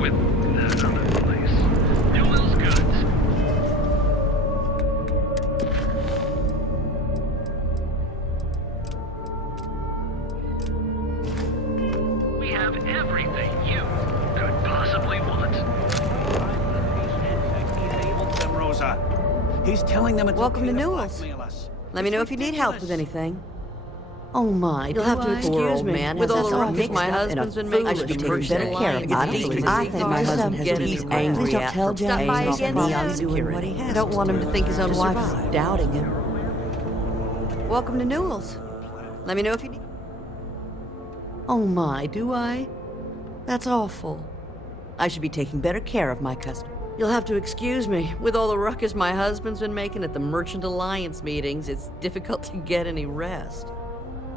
with that other place? Newell's Goods. We have everything you could possibly want. Rosa. He's telling them it's Welcome okay to to Newell's. blackmail us. Let me know if you need help with anything. Oh my, You'll have to excuse me. man. With all the ruckus mixed my up in a husband's been making, I should be taking better care of him. I think my husband has he's angry Please don't at tell for James paying off again neon soon. security. I don't want him to think his own wife is doubting him. Welcome to Newell's. Let me know if you need... Oh my, do I? That's awful. I should be taking better care of my customer. You'll have to excuse me. With all the ruckus my husband's been making at the Merchant Alliance meetings, it's difficult to get any rest.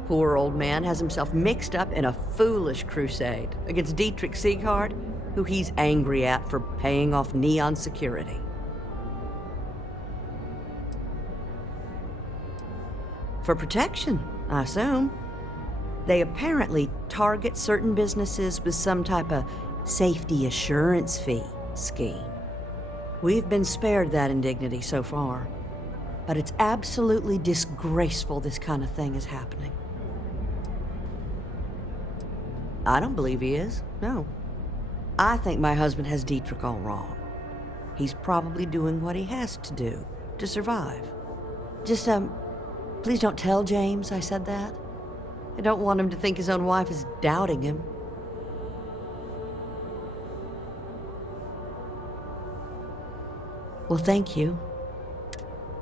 Poor old man has himself mixed up in a foolish crusade against Dietrich Sieghart, who he's angry at for paying off neon security. For protection, I assume. They apparently target certain businesses with some type of safety assurance fee scheme. We've been spared that indignity so far, but it's absolutely disgraceful this kind of thing is happening. I don't believe he is, no. I think my husband has Dietrich all wrong. He's probably doing what he has to do to survive. Just, please don't tell James I said that. I don't want him to think his own wife is doubting him. Well, thank you.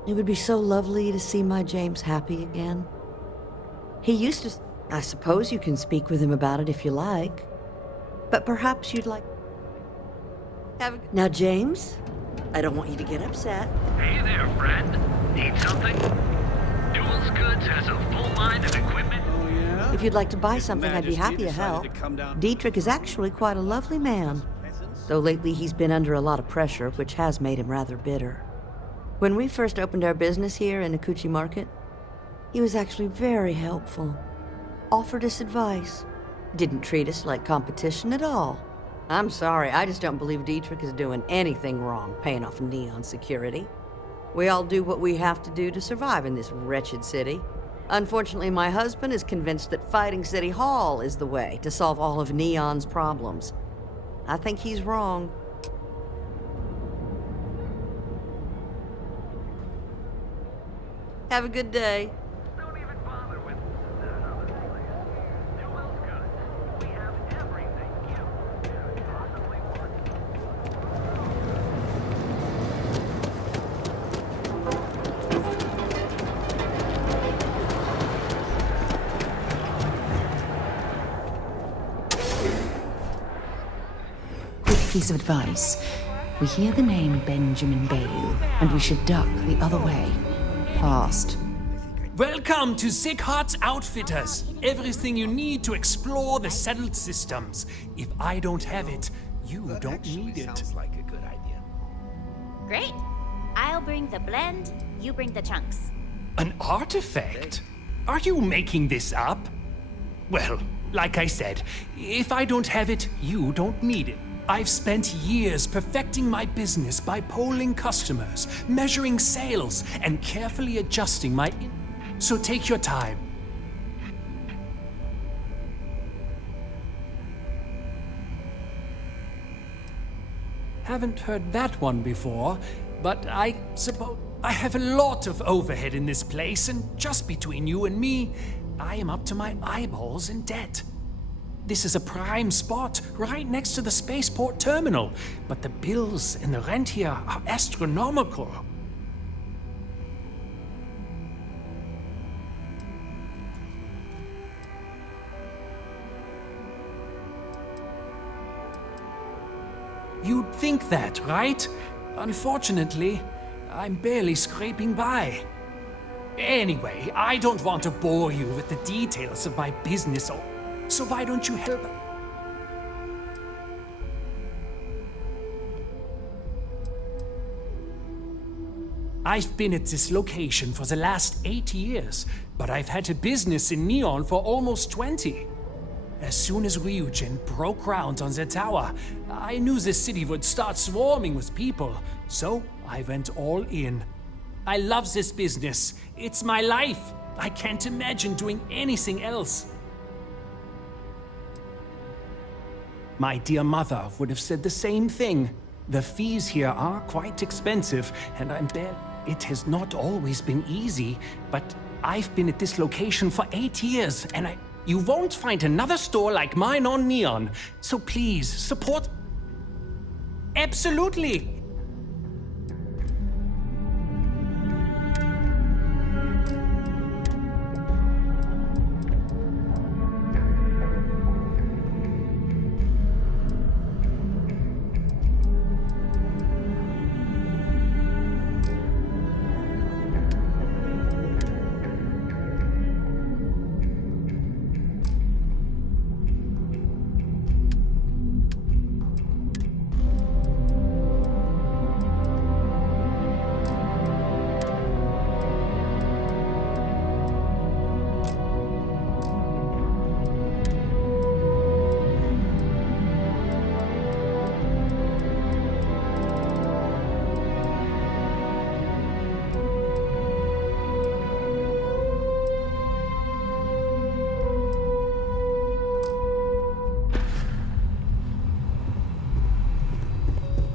It would be so lovely to see my James happy again. He used to... I suppose you can speak with him about it if you like. But perhaps you'd like... Now, James, I don't want you to get upset. Hey there, friend. Need something? Newell's Goods has a full line of equipment. Oh, yeah? If you'd like to buy something, I'd be Majesty happy to decided help. to come down- Dietrich is actually quite a lovely man, though lately he's been under a lot of pressure, which has made him rather bitter. When we first opened our business here in Akuchi Market, he was actually very helpful. Offered us advice. Didn't treat us like competition at all. I'm sorry, I just don't believe Dietrich is doing anything wrong paying off neon security. We all do what we have to do to survive in this wretched city. Unfortunately, my husband is convinced that fighting City Hall is the way to solve all of Neon's problems. I think he's wrong. Have a good day. Don't even bother with that other place. Newell's Goods. We have everything you could possibly want. Quick piece of advice. We hear the name Benjamin Bale, and we should duck the other way. Fast. Welcome to Sieghart's Outfitters. Everything you need to explore the settled systems. If I don't have it, you don't need it. Sounds like a good idea. Great. I'll bring the blend, you bring the chunks. An artifact? Are you making this up? Well, like I said, if I don't have it, you don't need it. I've spent years perfecting my business by polling customers, measuring sales, and carefully adjusting my... So take your time. Haven't heard that one before, but I suppose I have a lot of overhead in this place, and just between you and me, I am up to my eyeballs in debt. This is a prime spot, right next to the spaceport terminal, but the bills and the rent here are astronomical. You'd think that, right? Unfortunately, I'm barely scraping by. Anyway, I don't want to bore you with the details of my business, so why don't you help? I've been at this location for the last 8 years, but I've had a business in Neon for almost 20. As soon as Ryujin broke ground on the tower, I knew the city would start swarming with people, so I went all in. I love this business. It's my life. I can't imagine doing anything else. My dear mother would have said the same thing. The fees here are quite expensive, and it has not always been easy, but I've been at this location for 8 years, and you won't find another store like mine on Neon. So please, support... Absolutely!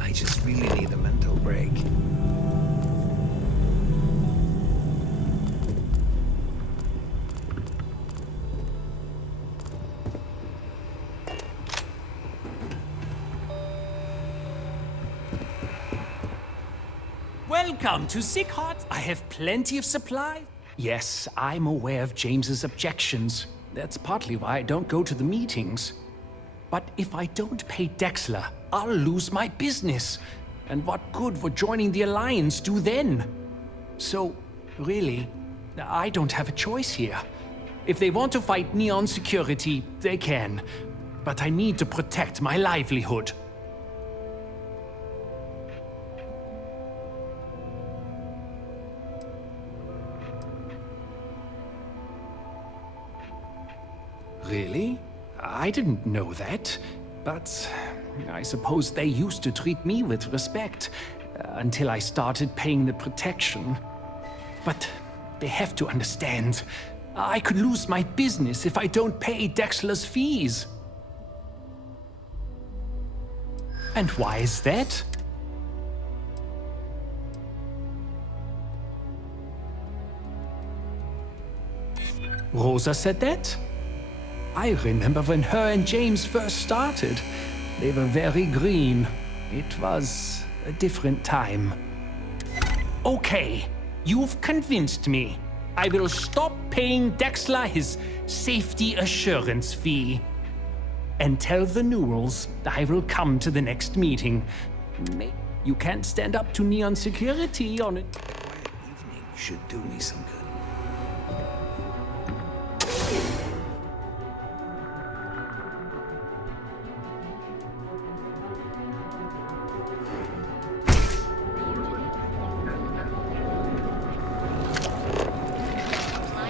I just really need a mental break. Welcome to Sick Hot. I have plenty of supply. Yes, I'm aware of James's objections. That's partly why I don't go to the meetings. But if I don't pay Dexler, I'll lose my business. And what good would joining the Alliance do then? So, really, I don't have a choice here. If they want to fight Neon security, they can. But I need to protect my livelihood. Really? I didn't know that. But I suppose they used to treat me with respect until I started paying the protection. But they have to understand. I could lose my business if I don't pay Dexler's fees. And why is that? Rosa said that? I remember when her and James first started. They were very green. It was a different time. Okay, you've convinced me. I will stop paying Dexler his safety assurance fee. And tell the Newells I will come to the next meeting. You can't stand up to Neon security on it. Quiet evening should do me some good.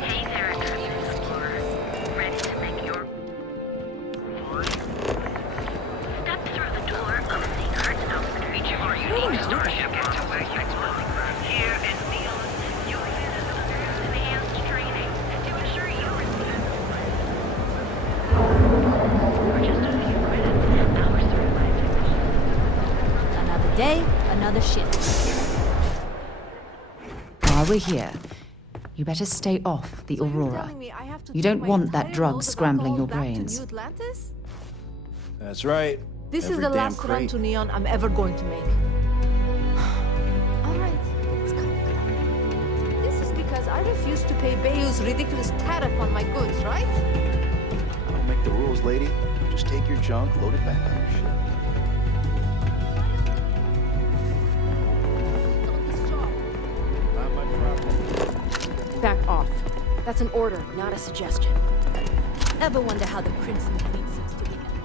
Hey there, explorers. Ready to make your step through the door of secret open reach your unique starship into where you belong. Here in Neon, you will get enhanced training to ensure you receive for just a few credits. Our certified technicians. Another day, another shift. While we're here, you better stay off the Aurora. You don't want that drug scrambling your brains. That's right. This is Every the damn last run crate. to Neon I'm ever going to make. Alright, it's coming. This is because I refuse to pay Bayou's ridiculous tariff on my goods, right? I don't make the rules, lady. Just take your junk, load it back on your ship. Not my problem. Back off. That's an order, not a suggestion. Ever wonder how the Crimson Fleet seems to be ending?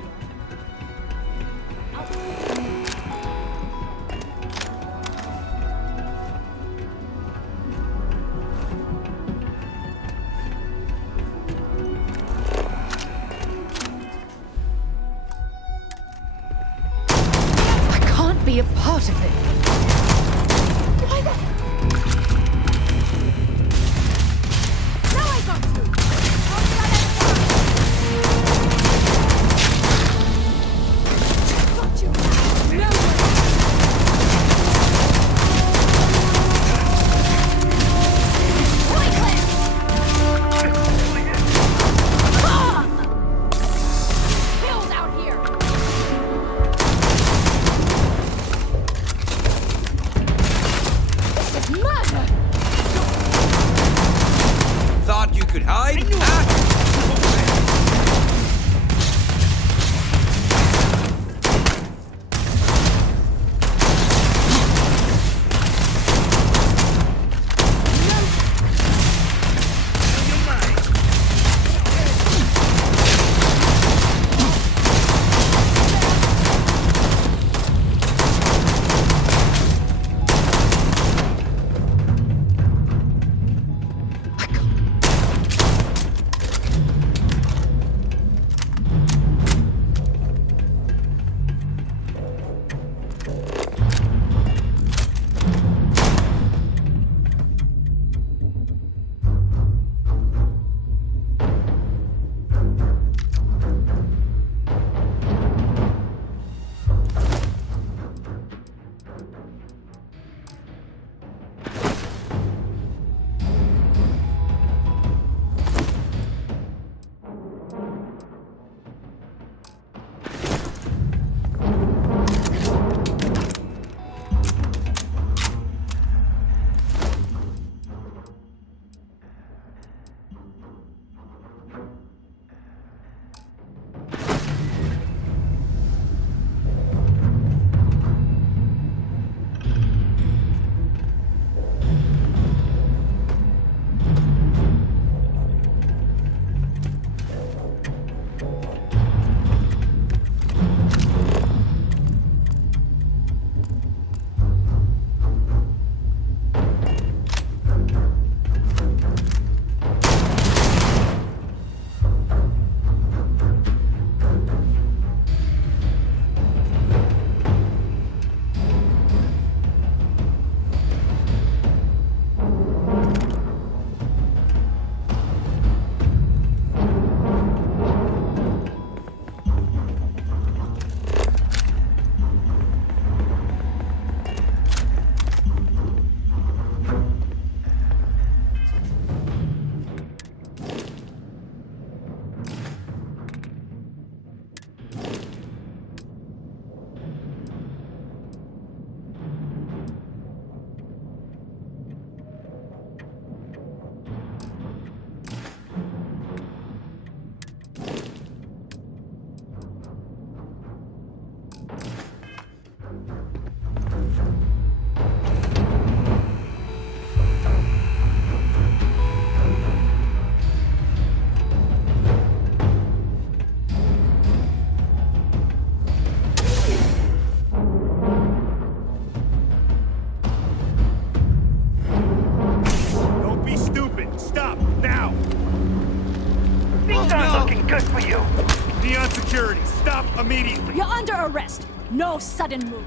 Good for you. Neon security, stop immediately. You're under arrest. No sudden move.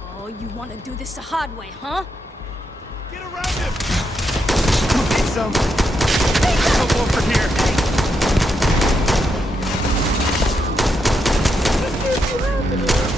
Oh, you want to do this the hard way, huh? Get around him. Need some. Come over here. It's time to see yourself in the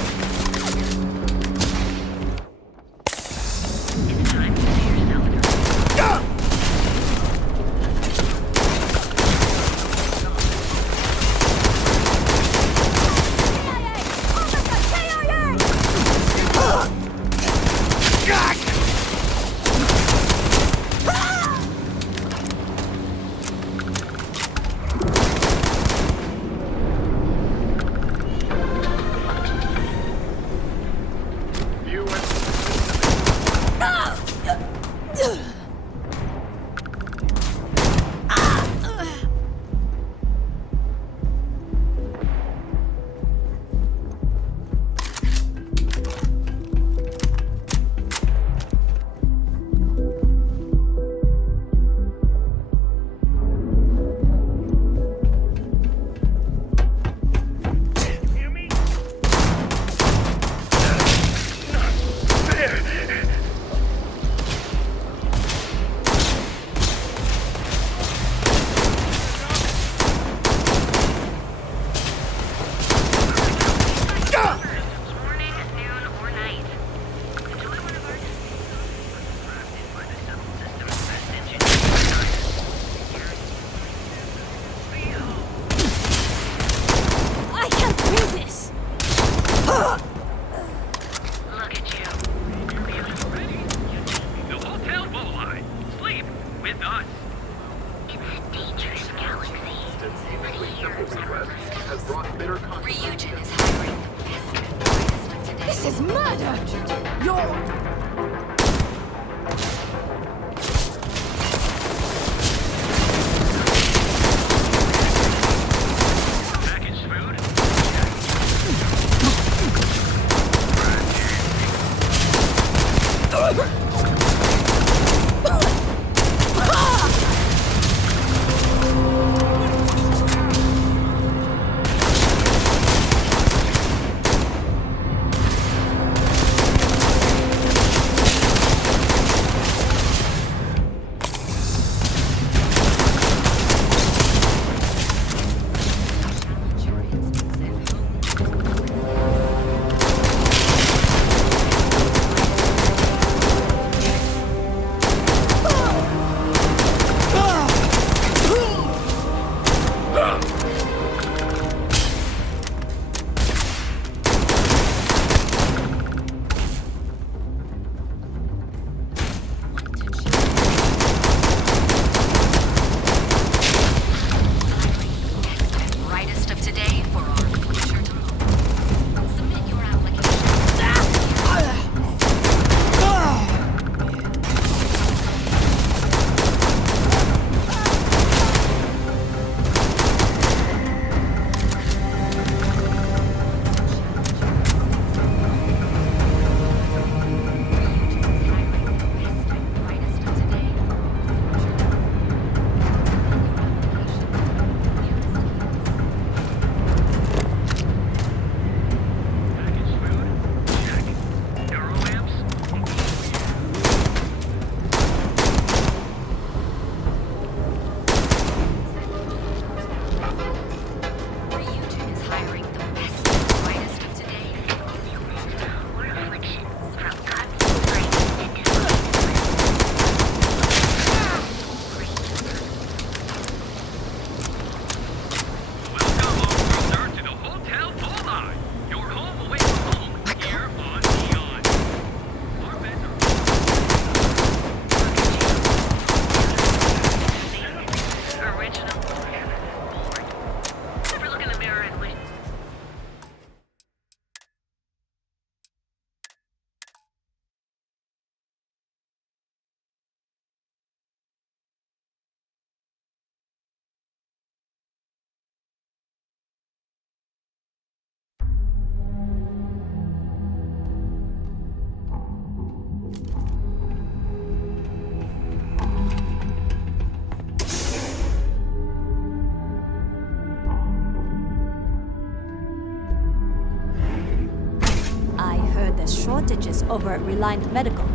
bandages over at Reliant Medical.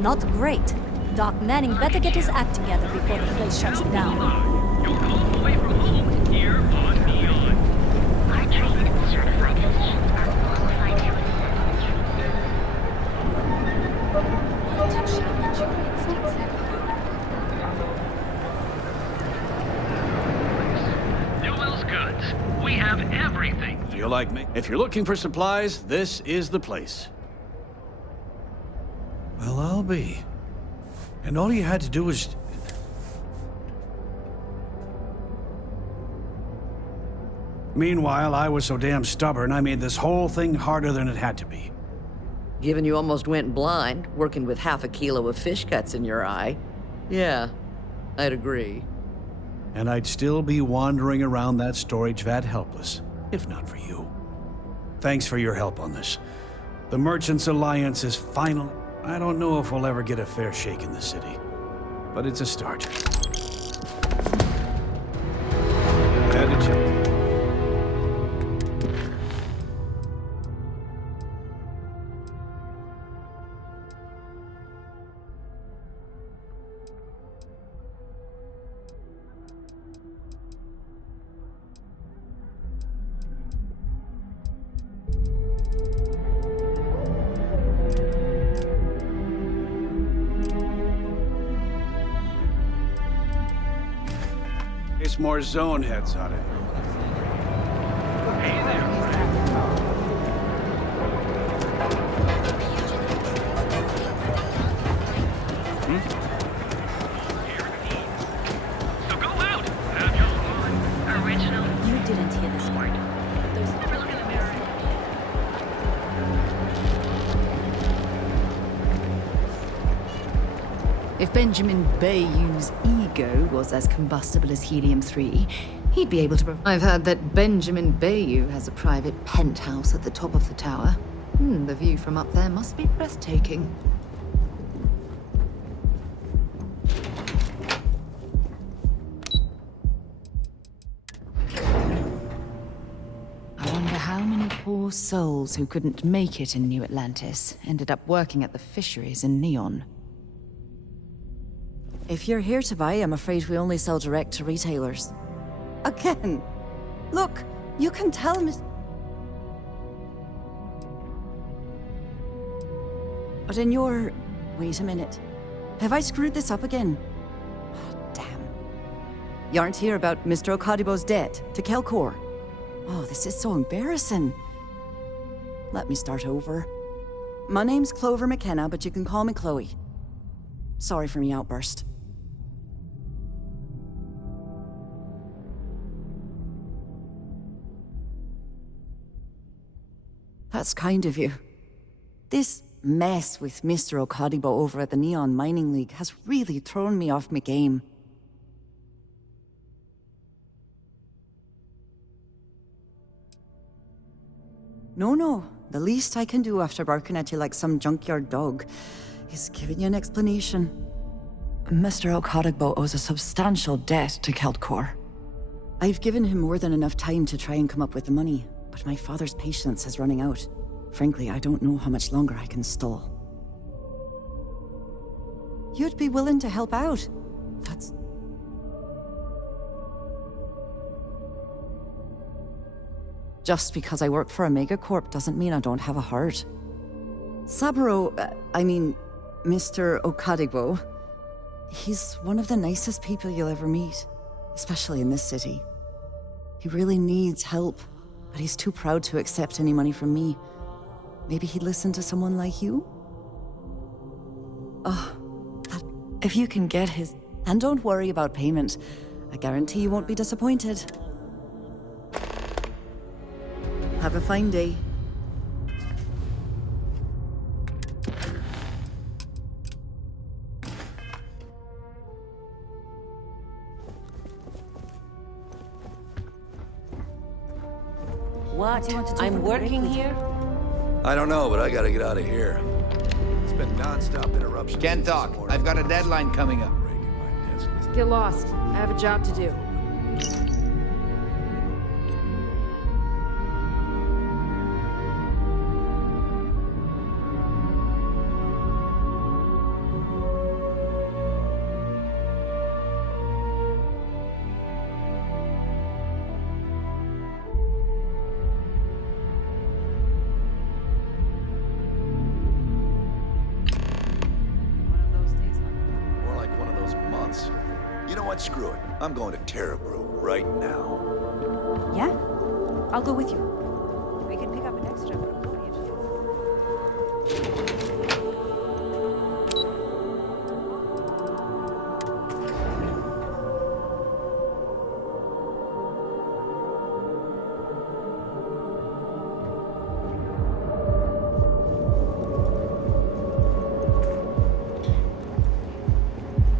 Not great. Doc Manning better get his act together before the place shuts down. You're home away from home here on Neon. Our trained and certified physicians are qualified to assist. Newell's Goods. We have everything. Feel like me? If you're looking for supplies, this is the place. Well, I'll be. And all you had to do was... Meanwhile, I was so damn stubborn, I made this whole thing harder than it had to be. Given you almost went blind, working with half a kilo of fish guts in your eye. Yeah, I'd agree. And I'd still be wandering around that storage vat helpless, if not for you. Thanks for your help on this. The Merchants Alliance is finally... I don't know if we'll ever get a fair shake in the city, but it's a start. Had to check. It's more zone heads out of here. Hey there, friend. So go out. Have your fun. Original. You didn't hear this part, but there's Never look in the mirror. If Benjamin Bayou's ego was as combustible as helium-3, he'd be able to... I've heard that Benjamin Bayou has a private penthouse at the top of the tower. The view from up there must be breathtaking. I wonder how many poor souls who couldn't make it in New Atlantis ended up working at the fisheries in Neon. If you're here to buy, I'm afraid we only sell direct to retailers. Again! Look, you can tell Miss... But in your... Wait a minute. Have I screwed this up again? Oh, damn. You aren't here about Mr. Okadibo's debt to Kelcor. Oh, this is so embarrassing. Let me start over. My name's Clover McKenna, but you can call me Chloe. Sorry for me outburst. That's kind of you. This mess with Mr. Okadibo over at the Neon Mining League has really thrown me off my game. No. The least I can do after barking at you like some junkyard dog is giving you an explanation. Mr. Okadibo owes a substantial debt to Keltcor. I've given him more than enough time to try and come up with the money, but my father's patience is running out. Frankly, I don't know how much longer I can stall. You'd be willing to help out. That's... Just because I work for a megacorp doesn't mean I don't have a heart. Saburo, Mr. Okadibo, he's one of the nicest people you'll ever meet, especially in this city. He really needs help, but he's too proud to accept any money from me. Maybe he'd listen to someone like you? If you can get his... And don't worry about payment. I guarantee you won't be disappointed. Have a fine day. What? I'm working here? I don't know, but I gotta get out of here. It's been non-stop interruptions. Can't talk. I've got a deadline coming up. Get lost. I have a job to do. months. You know what? Screw it. I'm going to Terrabrew right now. Yeah? I'll go with you. We can pick up an extra for Chloe if she...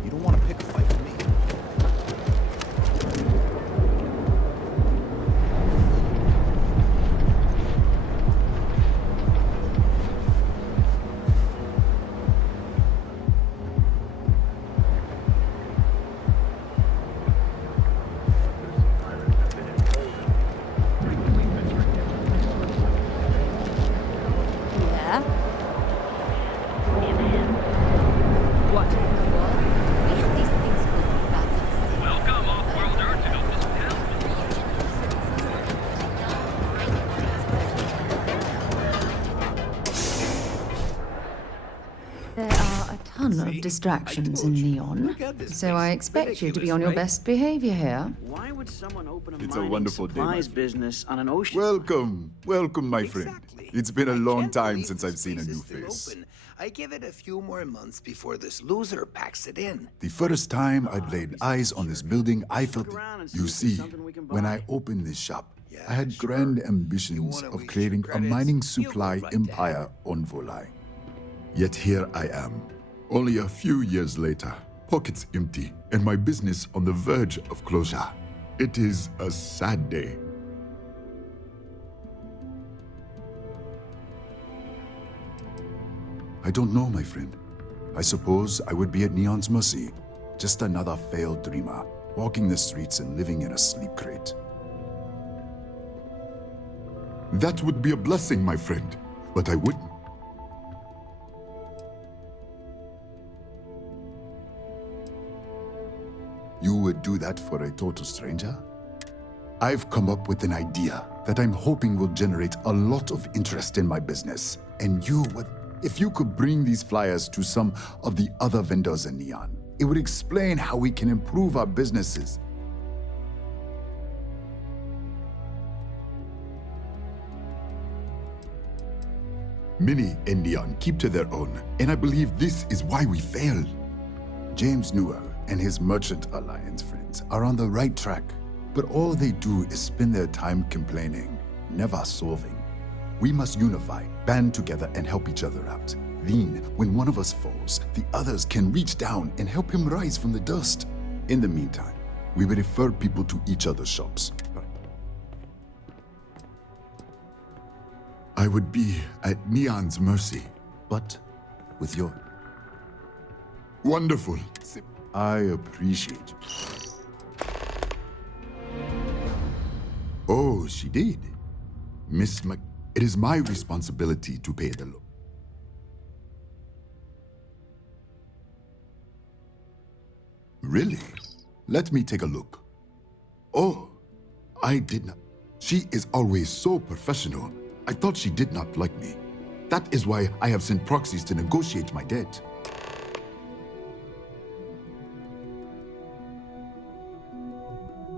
You don't want to pick a fight with me. Yeah? What? We have these things called battles. Welcome, off-worlder, to this town. There are a ton of distractions in Neon, so I expect you to be on your best behavior here. Why would someone open a It's a mining wonderful day, my supplies friend. business on an ocean? Welcome, welcome, my friend. Exactly. It's been a I long can't time believe since this I've seen a place new is still face. open. I give it a few more months before this loser packs it in. The first time I'd laid eyes on this building, I felt around and it. see You if there's see, something we can when buy. I opened this shop, Yeah, I had sure. grand You ambitions wanna of waste creating your a credits? mining You go supply right empire on Volai. Yet here I am, only a few years later, pockets empty, and my business on the verge of closure. It is a sad day. I don't know, my friend. I suppose I would be at Neon's mercy. Just another failed dreamer, walking the streets and living in a sleep crate. That would be a blessing, my friend, but I wouldn't. You would do that for a total stranger? I've come up with an idea that I'm hoping will generate a lot of interest in my business. And you would, if you could bring these flyers to some of the other vendors in Neon, it would explain how we can improve our businesses. Many in Neon keep to their own, and I believe this is why we fail. James Newell and his Merchant Alliance friends are on the right track, but all they do is spend their time complaining, never solving. We must unify, band together, and help each other out. Then, when one of us falls, the others can reach down and help him rise from the dust. In the meantime, we will refer people to each other's shops. I would be at Neon's mercy, but with your... Wonderful. I appreciate you. Oh, she did. Miss Mc... It is my responsibility to pay the loan. Really? Let me take a look. Oh, I did not... She is always so professional. I thought she did not like me. That is why I have sent proxies to negotiate my debt.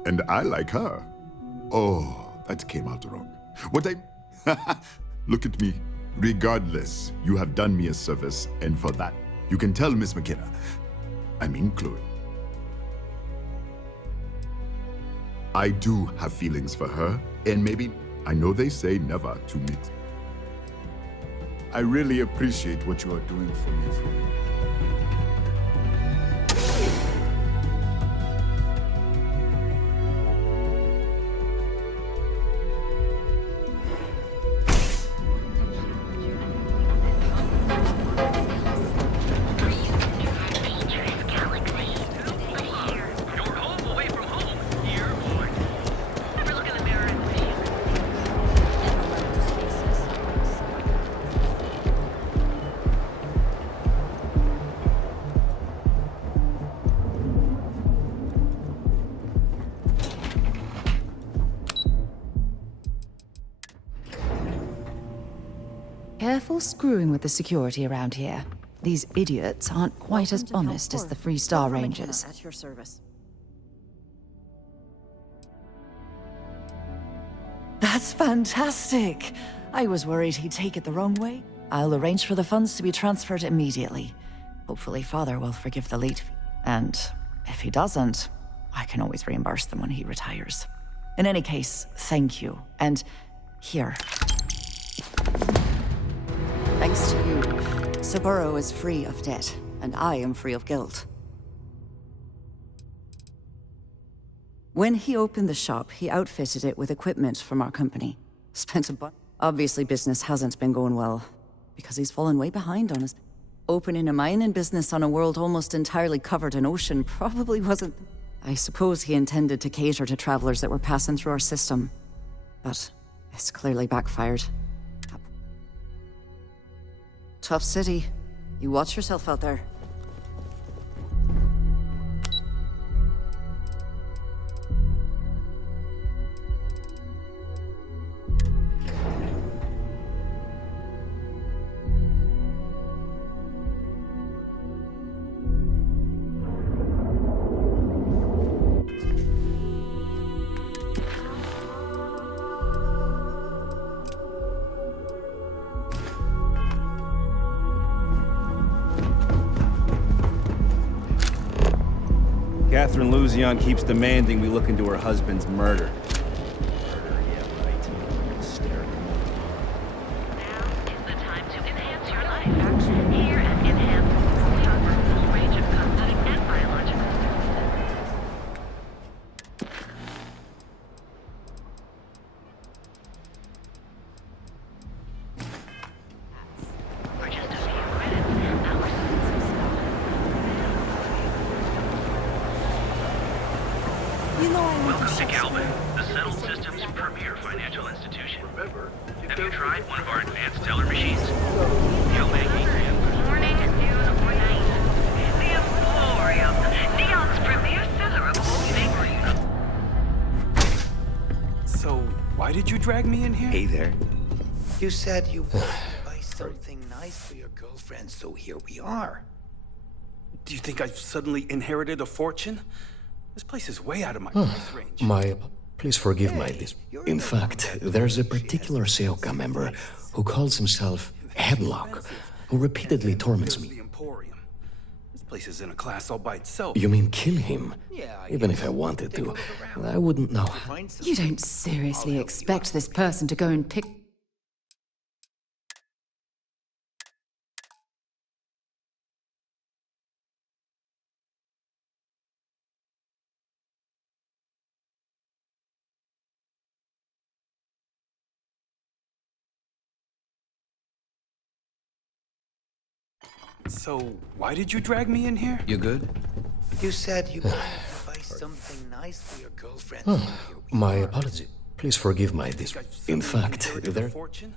And I like her. Oh, that came out wrong. What I... Look at me. Regardless, you have done me a service, and for that, you can tell Miss McKenna. I mean Chloe. I do have feelings for her, and maybe... I know they say never to meet. I really appreciate what you are doing for me, friend. Careful screwing with the security around here. These idiots aren't quite as honest as the Freestar Rangers. At your service. That's fantastic! I was worried he'd take it the wrong way. I'll arrange for the funds to be transferred immediately. Hopefully Father will forgive the late fee. And if he doesn't, I can always reimburse them when he retires. In any case, thank you. And here. Thanks to you, Saburo is free of debt, and I am free of guilt. When he opened the shop, he outfitted it with equipment from our company. Spent a bunch. Obviously, business hasn't been going well, because he's fallen way behind on his... Opening a mining business on a world almost entirely covered in ocean probably wasn't... I suppose he intended to cater to travelers that were passing through our system. But it's clearly backfired. Tough city. You watch yourself out there. Catherine Luzion keeps demanding we look into her husband's murder. Yeah, right. Hysterical. Now is the time to enhance your life. Here at Enhance, we offer a full range of cosmetic and biological services. For just a few credits, our You know I want Welcome to to shop Calvin, somewhere. the Settled Systems' premier financial institution. Have you tried one of our advanced teller machines? No banking. morning, noon, or night. The Emporium, Neon's premier seller of all things. So, why did you drag me in here? Hey there. You said you wanted to buy something nice for your girlfriend, so here we are. Do you think I've suddenly inherited a fortune? This place is way out of my price range. Please forgive my this. In fact, there's a particular Seoka member who calls himself Headlock, who repeatedly torments me. The Emporium. This place is in a class all by itself. You mean kill him? Even if I wanted to, I wouldn't know. You don't seriously expect this person to go and pick... So, why did you drag me in here? You good? You said you wanted to buy something nice for your girlfriend. My apology. Please forgive my this. In fact, there... Fortune?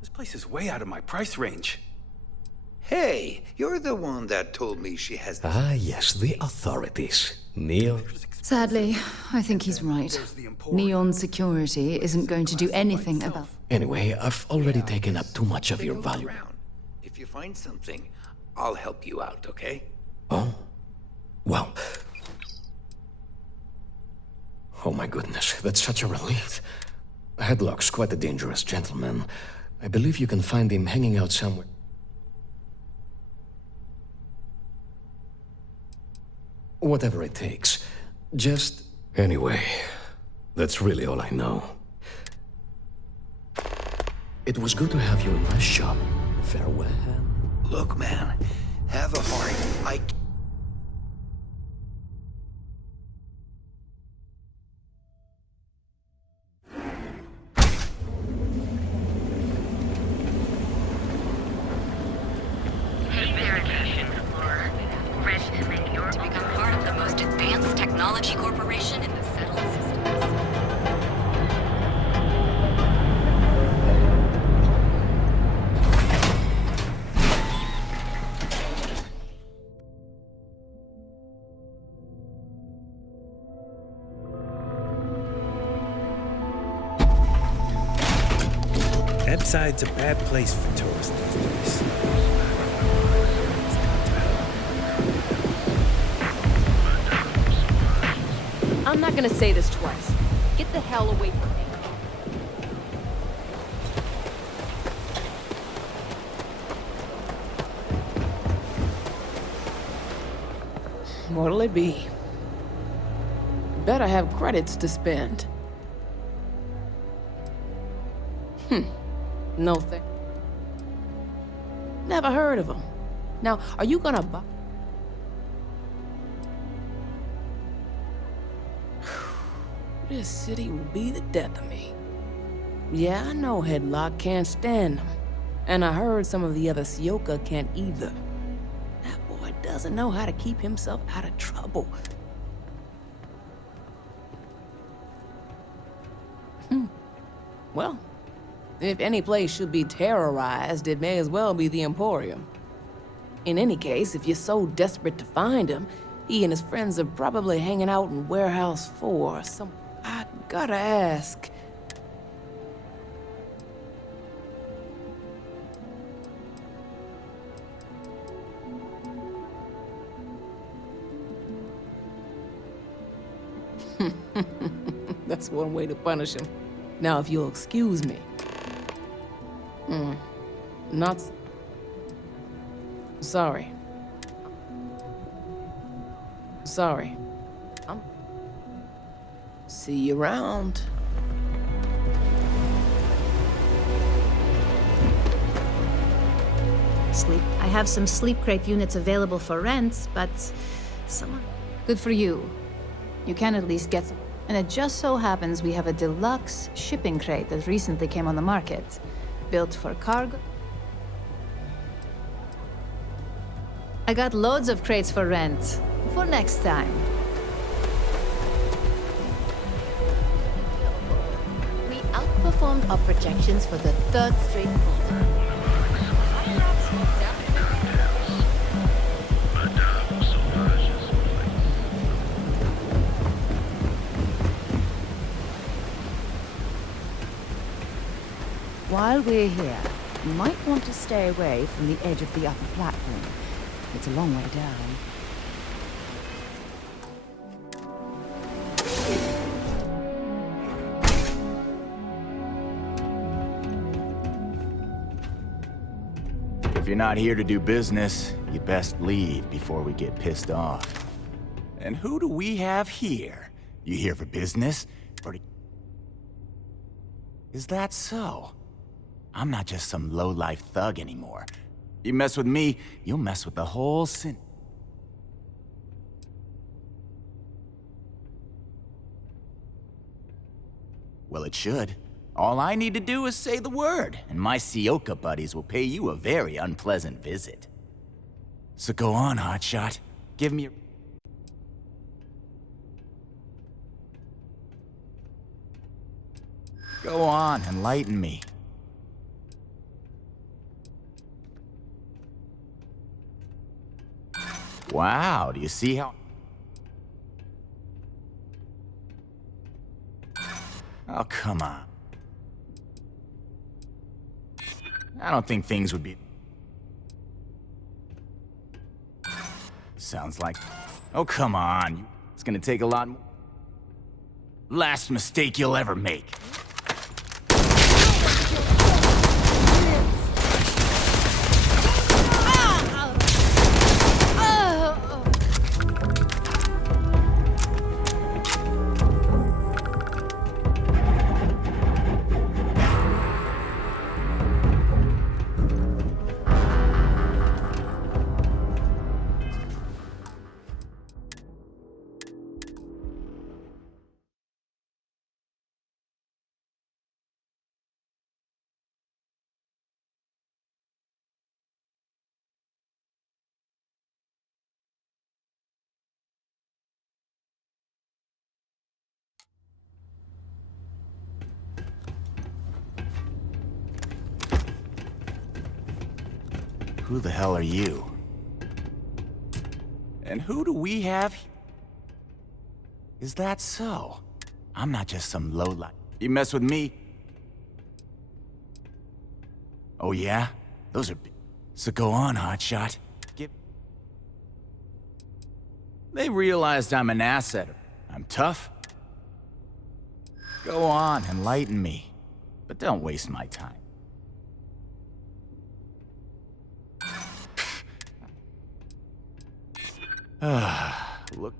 This place is way out of my price range. Hey, you're the one that told me she has... Ah, yes, the authorities. Neon. Sadly, I think he's right. Neon Security isn't going to do anything about... Anyway, I've already taken up too much of your value. If you find something, I'll help you out, okay? Oh? Well... Oh my goodness, that's such a relief. Headlock's quite a dangerous gentleman. I believe you can find him hanging out somewhere. Whatever it takes. Just... Anyway, that's really all I know. It was good to have you in my shop. Farewell. Look, man, have a heart. Hey there, Cation Explorer. Ready to make your To become part of the most advanced technology corporation in the settled systems. That side's a bad place for tourists these days. gonna say this twice. Get the hell away from me. What'll it be? Better have credits to spend. No thank. Never heard of them. Now, are you gonna buy? This city will be the death of me. Yeah, I know Headlock can't stand them. And I heard some of the other Sioka can't either. That boy doesn't know how to keep himself out of trouble. Well, if any place should be terrorized, it may as well be the Emporium. In any case, if you're so desperate to find him, he and his friends are probably hanging out in Warehouse 4 or some... I gotta ask... That's one way to punish him. Now, if you'll excuse me. Not... Sorry. Sorry. See you around. Sleep. I have some sleep crate units available for rent, but someone... Good for you. You can at least get some. And it just so happens we have a deluxe shipping crate that recently came on the market. Built for cargo. I got loads of crates for rent. For next time. We outperformed our projections for the third straight quarter. While we're here, you might want to stay away from the edge of the upper platform. It's a long way down. If you're not here to do business, you best leave before we get pissed off. And who do we have here? You here for business? Or to... Is that so? I'm not just some low-life thug anymore. You mess with me, you'll mess with the whole sin. Well, it should. All I need to do is say the word, and my Sioka buddies will pay you a very unpleasant visit. So go on, hotshot. Give me your... Go on, enlighten me. Wow, do you see how... Oh, come on. I don't think things would be... Sounds like... Oh, come on. It's gonna take a lot more... Last mistake you'll ever make. Who the hell are you? And who do we have? Is that so? I'm not just some lowlife. You mess with me? Oh yeah? Those are big. So go on, hotshot. They realized I'm an asset. I'm tough. Go on, enlighten me. But don't waste my time. Look.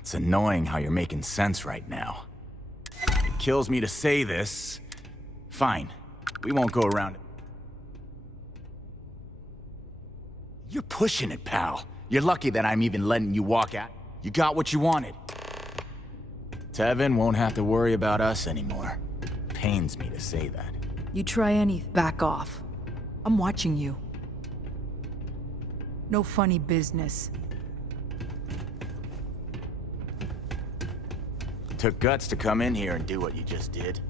It's annoying how you're making sense right now. It kills me to say this. Fine, we won't go around it. You're pushing it, pal. You're lucky that I'm even letting you walk out. You got what you wanted. Tevin won't have to worry about us anymore. Pains me to say that. You try anything. Back off. I'm watching you. No funny business. Took guts to come in here and do what you just did.